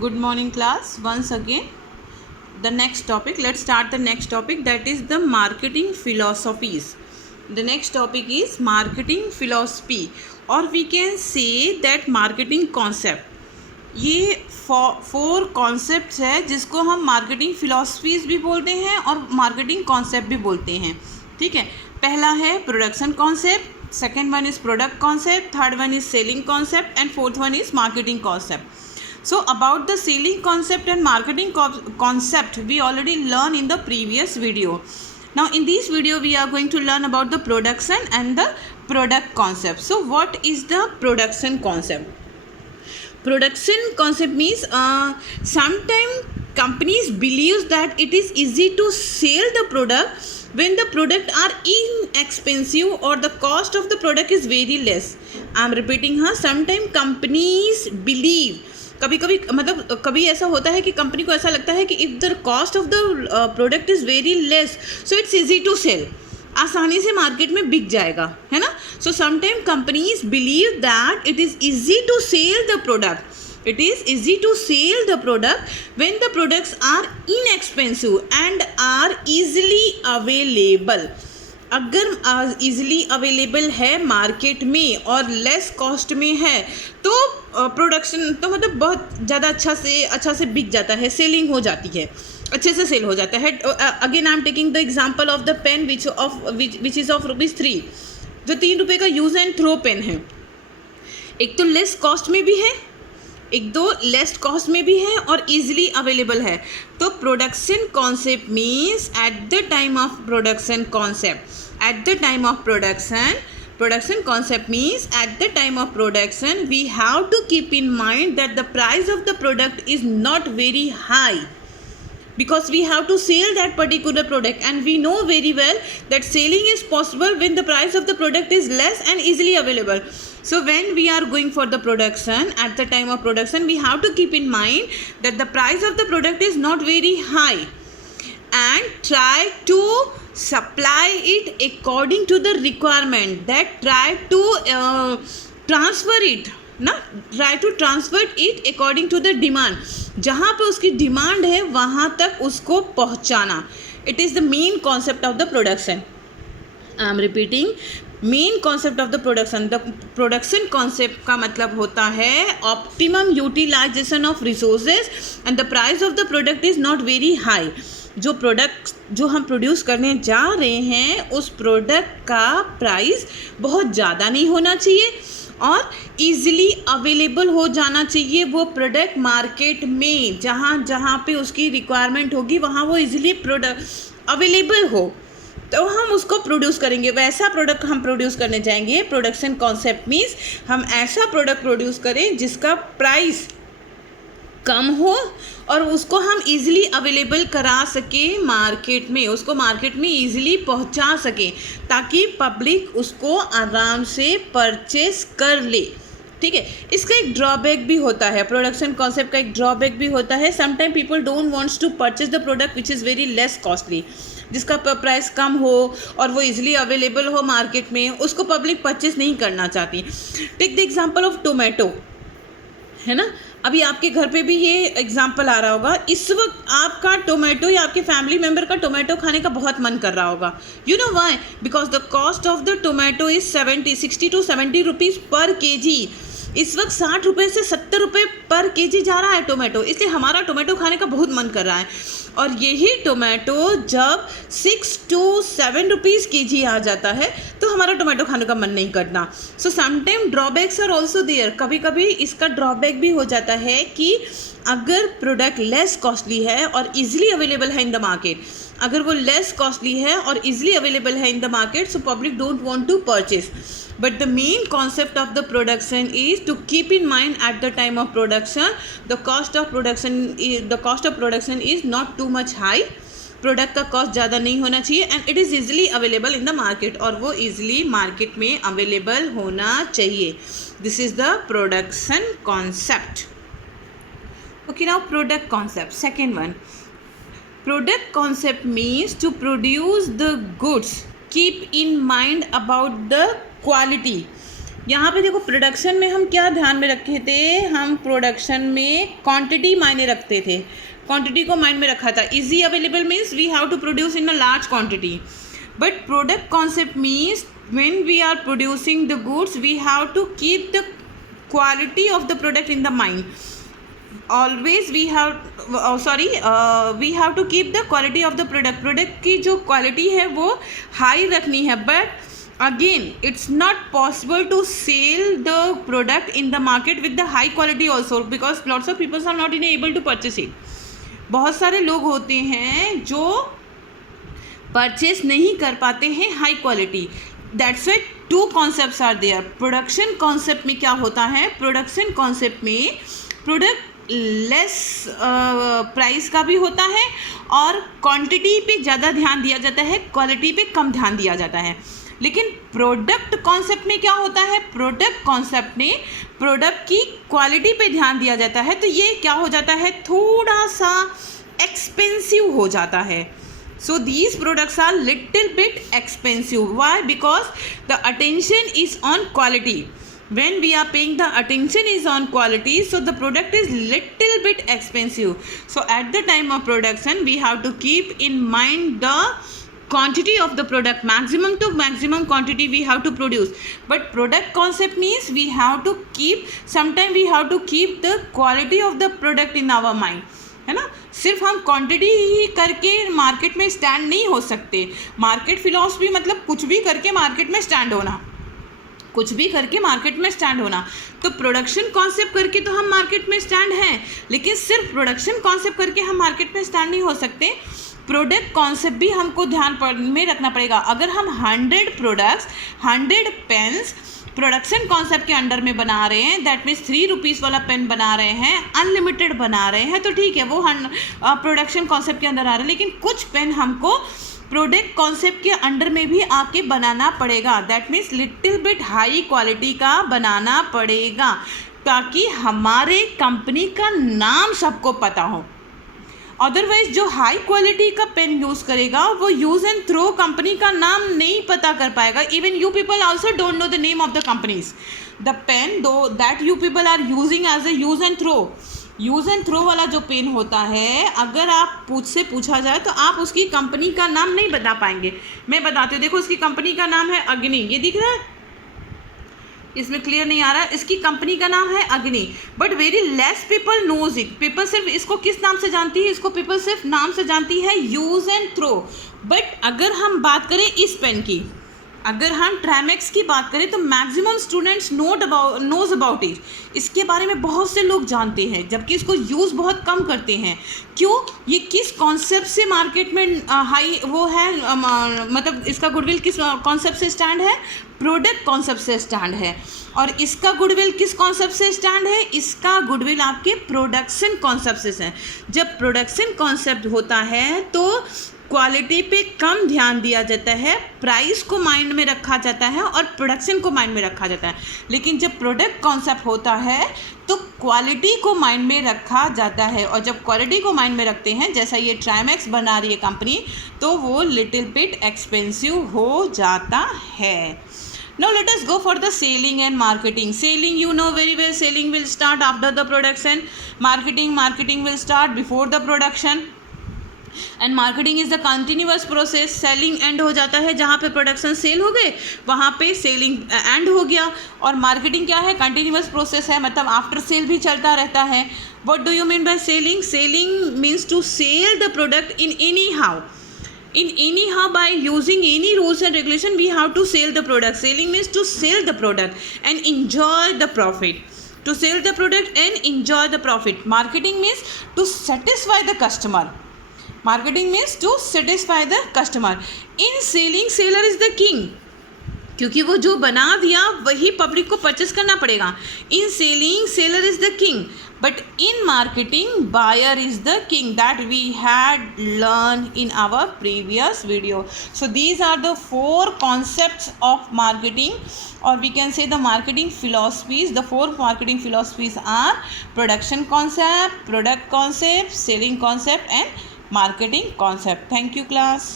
Good morning class. Once again, the next topic. Let's start the next topic, that is the marketing philosophies. The next topic is marketing philosophy, or we can say that marketing concept. ये four concepts है जिसको हम marketing philosophies भी बोलते हैं और marketing concept भी बोलते हैं. ठीक है, पहला है production concept, second one is product concept, third one is selling concept and fourth one is marketing concept. So about the selling concept and marketing concept we already learned in the previous video. Now in this video we are going to learn about the production and the product concept. So what is the production concept? Production concept means sometimes companies believe that it is easy to sell the product when the product are inexpensive or the cost of the product is very less. I am repeating, sometimes companies believe, कभी कभी मतलब कभी ऐसा होता है कि company को ऐसा लगता है कि if the cost of the product is very less so it's easy to sell, आसानी से मार्केट में बिक जाएगा, है ना. So sometime companies believe that it is easy to sell the product, it is easy to sell the product when the products are inexpensive and are easily available. अगर easily available है market में और less cost में है तो production तो मतलब बहुत ज़्यादा अच्छा से बिक जाता है, सेलिंग हो जाती है, अच्छे से सेल हो जाता है. Again I am taking the example of the pen which is of ₹3, जो ₹3 का यूज़ एंड थ्रो पेन है. एक तो लेस कॉस्ट में भी है, एक दो लेस कॉस्ट में भी है और इजीली अवेलेबल है. तो production concept means at the time of production concept, at the time of production concept means at the time of production we have to keep in mind that the price of the product is not very high because we have to sell that particular product, and we know very well that selling is possible when the price of the product is less and easily available. So when we are going for the production, at the time of production we have to keep in mind that the price of the product is not very high and try to supply it according to the requirement, that try to transfer it according to the demand. जहाँ पे उसकी demand है वहाँ तक उसको पहुँचाना. It is the main concept of the production. I am repeating, main concept of the production. The production concept का मतलब होता है optimum utilisation of resources and the price of the product is not very high. जो product जो हम produce करने जा रहे हैं उस प्रोडक्ट का प्राइस बहुत ज़्यादा नहीं होना चाहिए और इजीली अवेलेबल हो जाना चाहिए. वो प्रोडक्ट मार्केट में जहाँ पे उसकी रिक्वायरमेंट होगी वहाँ वो इजीली प्रोडक्ट अवेलेबल हो तो हम उसको प्रोड्यूस करेंगे. वैसा प्रोडक्ट हम प्रोड्यूस करने जाएंगे. प्रोडक्शन कॉन्सेप्ट मीन्स हम ऐसा प्रोडक्ट प्रोड्यूस करें जिसका प्राइस कम हो और उसको हम इजीली अवेलेबल करा सके मार्केट में, उसको मार्केट में इजीली पहुंचा सके ताकि पब्लिक उसको आराम से परचेस कर ले. ठीक है, इसका एक ड्रॉबैक भी होता है. प्रोडक्शन कॉन्सेप्ट का एक ड्रॉबैक भी होता है. Sometime people don't wants to purchase the product which is very less costly, जिसका प्राइस कम हो और वो इजीली अवेलेबल हो मार्केट में, उसको पब्लिक परचेस नहीं करना चाहती. Take the example of tomato, है ना. अभी आपके घर पे भी ये एग्जाम्पल आ रहा होगा. इस वक्त आपका टोमेटो या आपके फैमिली मेम्बर का टोमेटो खाने का बहुत मन कर रहा होगा. You know why? Because the cost of the tomato is 60 to 70 rupees पर केजी. इस वक्त 60 रुपये से 70 रुपये पर केजी जा रहा है टोमेटो, इसलिए हमारा टोमेटो खाने का बहुत मन कर रहा है. और यही टोमेटो जब 6 to 7 रुपीज़ केजी आ जाता है तो हमारा टोमेटो खाने का मन नहीं करना. So sometime drawbacks are also there. कभी कभी इसका ड्रॉबैक भी हो जाता है कि अगर प्रोडक्ट लेस कॉस्टली है और ईजिली अवेलेबल है इन द मार्केट, अगर वो लेस कॉस्टली है और ईजिली अवेलेबल है in the market, so public don't want to purchase. But the main concept of the production is to keep in mind at the time of production the cost of production is not too much high. Product का cost ज़्यादा नहीं होना चाहिए and it is easily available in the market, और वो easily market में available होना चाहिए. This is the production concept. Okay, now product concept. Second one, product concept means to produce the goods. Keep in mind about the quality. यहाँ पे देखो production में हम क्या ध्यान में रखे थे, हम प्रोडक्शन में क्वांटिटी मायने रखते थे, क्वांटिटी को माइंड में रखा था. Easy available means we have to produce in a large quantity. But product concept means when we are producing the goods we have to keep the quality of the product in the mind. Always we have to keep the quality of the product की जो quality है वो high रखनी है. But again it's not possible to sell the product in the market with the high quality also because lots of people are not able to purchase it. बहुत सारे लोग होते हैं जो परचेस नहीं कर पाते हैं high quality. That's why two concepts are there. Production concept में क्या होता है, प्रोडक्शन कॉन्सेप्ट में प्रोडक्ट लेस प्राइस का भी होता है और क्वांटिटी पे ज़्यादा ध्यान दिया जाता है, क्वालिटी पे कम ध्यान दिया जाता है. लेकिन प्रोडक्ट कॉन्सेप्ट में क्या होता है, प्रोडक्ट कॉन्सेप्ट में प्रोडक्ट की क्वालिटी पे ध्यान दिया जाता है. तो ये क्या हो जाता है, थोड़ा सा एक्सपेंसिव हो जाता है. So these products are little bit expensive. Why? Because the attention is on quality. When we are paying the attention is on quality, so the product is little bit expensive. So at the time of production, we have to keep in mind the quantity of the product, maximum to maximum quantity we have to produce. But product concept means we have to keep, sometimes we have to keep the quality of the product in our mind. है ना, सिर्फ हम quantity ही करके market में stand नहीं हो सकते. Market philosophy मतलब कुछ भी करके मार्केट में स्टैंड होना, कुछ भी करके मार्केट में स्टैंड होना. तो प्रोडक्शन कॉन्सेप्ट करके तो हम मार्केट में स्टैंड हैं, लेकिन सिर्फ प्रोडक्शन कॉन्सेप्ट करके हम मार्केट में स्टैंड नहीं हो सकते. प्रोडक्ट कॉन्सेप्ट भी हमको ध्यान में रखना पड़ेगा. अगर हम 100 प्रोडक्ट्स 100 पेन्स प्रोडक्शन कॉन्सेप्ट के अंडर में बना रहे हैं, दैट मीन्स 3 रुपीज़ वाला पेन बना रहे हैं, अनलिमिटेड बना रहे हैं, तो ठीक है, वो प्रोडक्शन कॉन्सेप्ट के अंदर आ रहे हैं. लेकिन कुछ पेन हमको प्रोडक्ट कॉन्सेप्ट के अंडर में भी आके बनाना पड़ेगा. That means little bit high quality का बनाना पड़ेगा ताकि हमारे कंपनी का नाम सबको पता हो. अदरवाइज जो हाई क्वालिटी का पेन यूज़ करेगा वो यूज़ एंड थ्रो कंपनी का नाम नहीं पता कर पाएगा. Even you people also don't know the name of the companies. The pen दो that you people are using as a use and throw वाला जो पेन होता है, अगर आप पूछा जाए तो आप उसकी कंपनी का नाम नहीं बता पाएंगे. मैं बताती हूँ, देखो उसकी कंपनी का नाम है अग्नि, ये दिख रहा है, इसमें क्लियर नहीं आ रहा है, इसकी कंपनी का नाम है Agni. But very less people knows it. People सिर्फ इसको किस नाम से जानती है, इसको पीपल सिर्फ नाम से जानती है यूज़ एंड थ्रो. बट अगर हम बात करें इस पेन की, अगर हम ट्रामेक्स की बात करें तो maximum students knows about it. इसके बारे में बहुत से लोग जानते हैं जबकि इसको यूज़ बहुत कम करते हैं. क्यों, ये किस कॉन्सेप्ट से मार्केट में हाई वो है, मतलब इसका गुडविल किस कॉन्सेप्ट से स्टैंड है, प्रोडक्ट कॉन्सेप्ट से स्टैंड है. और इसका गुडविल किस कॉन्सेप्ट से स्टैंड है, इसका गुडविल आपके प्रोडक्शन कॉन्सेप्ट से है. जब प्रोडक्शन कॉन्सेप्ट होता है तो क्वालिटी पे कम ध्यान दिया जाता है, प्राइस को माइंड में रखा जाता है और प्रोडक्शन को माइंड में रखा जाता है. लेकिन जब प्रोडक्ट कॉन्सेप्ट होता है तो क्वालिटी को माइंड में रखा जाता है. और जब क्वालिटी को माइंड में रखते हैं, जैसा ये ट्रामेक्स बना रही है कंपनी, तो वो लिटिल बिट एक्सपेंसिव हो जाता है. Now let us go for the selling and marketing. Selling, you know very well, selling will start after the production. Marketing will start before the production. And marketing is the continuous process. Selling and हो जाता है जहाँ पे production sale हो गए, वहाँ पे selling and हो गया. और मार्केटिंग क्या है, कंटिन्यूअस प्रोसेस है, मतलब आफ्टर सेल भी चलता रहता है. What do you mean by selling? Selling means to sell the product in any how by using any rules and regulation we have to sell the product. Selling means to sell the product and enjoy the profit. To sell the product and enjoy the profit. Marketing means to satisfy the customer. Marketing means to satisfy the customer. In selling, seller is the king. क्योंकि वो जो बना दिया वही public को purchase करना पड़ेगा. In selling, seller is the king. But in marketing, buyer is the king, that we had learned in our previous video. So these are the 4 concepts of marketing, or we can say the marketing philosophies. The 4 marketing philosophies are production concept, product concept, selling concept and marketing concept. Thank you class.